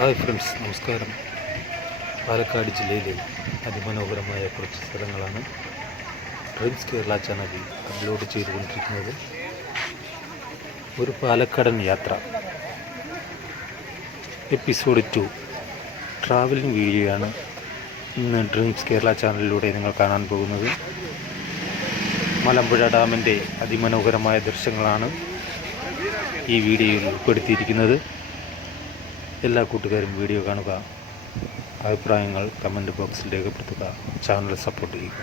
Hi friends നമസ്കാരം. പാലക്കാട് ജില്ലയിലെ അതിമനോഹരമായ കുറച്ച് സ്ഥലങ്ങളാണ് ഡ്രീംസ് കേരള ചാനലിൽ അപ്ലോഡ് ചെയ്തുകൊണ്ടിരിക്കുന്നത്. ഒരു പാലക്കാടൻ യാത്ര. Episode to. ട്രാവലിംഗ് വീഡിയോയാണ് ഇന്ന് ഡ്രീംസ് കേരള ചാനലിലൂടെ നിങ്ങൾ കാണാൻ പോകുന്നത്. മലമ്പുഴ ഡാമിന്റെ അതിമനോഹരമായ ദൃശ്യങ്ങളാണ് ഈ വീഡിയോയിൽ ഉൾപ്പെടുത്തിയിരിക്കുന്നത്. എല്ലാ കൂട്ടുകാരും വീഡിയോ കാണുക. അഭിപ്രായങ്ങൾ കമന്റ് ബോക്സിൽ രേഖപ്പെടുത്തുക. ചാനൽ സപ്പോർട്ട് ചെയ്യുക.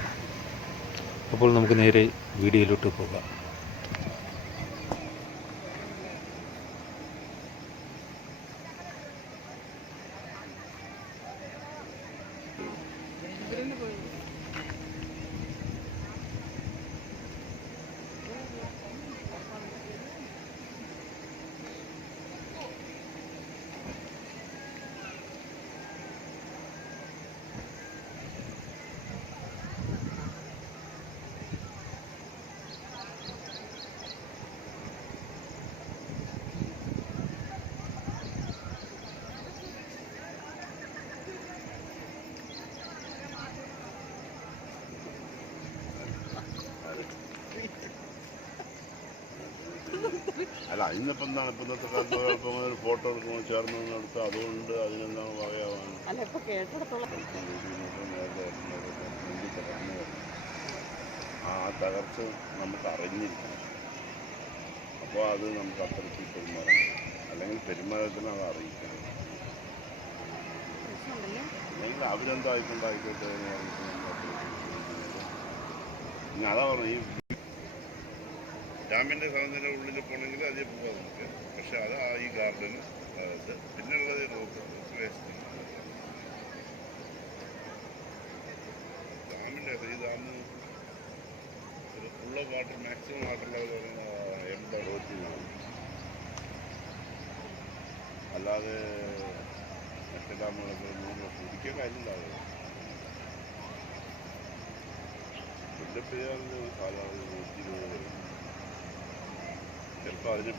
അപ്പോൾ നമുക്ക് നേരെ വീഡിയോയിലോട്ട് പോകാം. അല്ല അതിനിപ്പോ എന്താണ്? ഇപ്പൊ ഇന്നത്തെ കാലത്ത് ഇപ്പം ഒരു ഫോട്ടോ എടുക്കുമ്പോൾ ചേർന്ന് എടുത്ത് അതുകൊണ്ട് അതിനെന്താണ് കേട്ടിടത്തോളം ആ തകർച്ച നമുക്ക് അറിഞ്ഞിരിക്കണം. അപ്പോൾ അത് നമുക്ക് അത്തരത്തിൽ പെരുമാറാം അല്ലെങ്കിൽ പെരുമാറ്റത്തിന് അത് അറിയിക്കണം. അല്ലെങ്കിൽ അവരെന്തോ ആയിക്കോട്ടെ ആയിക്കോട്ടെ എന്ന് പറഞ്ഞിട്ട് നമ്മൾ ഇനി അതാ പറഞ്ഞു ഈ ഡാമിന്റെ സൗന്ദര്യ ഉള്ളിൽ പോകണമെങ്കിൽ അതേ പോകാം നമുക്ക്. പക്ഷെ അത് ആ ഈ ഗാർഡൻ അത് പിന്നുള്ളത് റോഡ് വേസ്റ്റ്. ഡാമിന്റെ ഈ ഡാമ് ഒരു ഉള്ള വാട്ടർ മാക്സിമം വാട്ടർ പറയുന്ന എൺപത് അറുപത്തിനാണ് അല്ലാതെ മറ്റേ ഡാമുകളൊക്കെ മൂന്ന് കുടിക്കാൻ കാര്യമില്ലാതെ കാര്യമുണ്ടാവുക ഒരു കാലാവധി നൂറ്റി ഇരുപത് ചിലപ്പോൾ അതിന്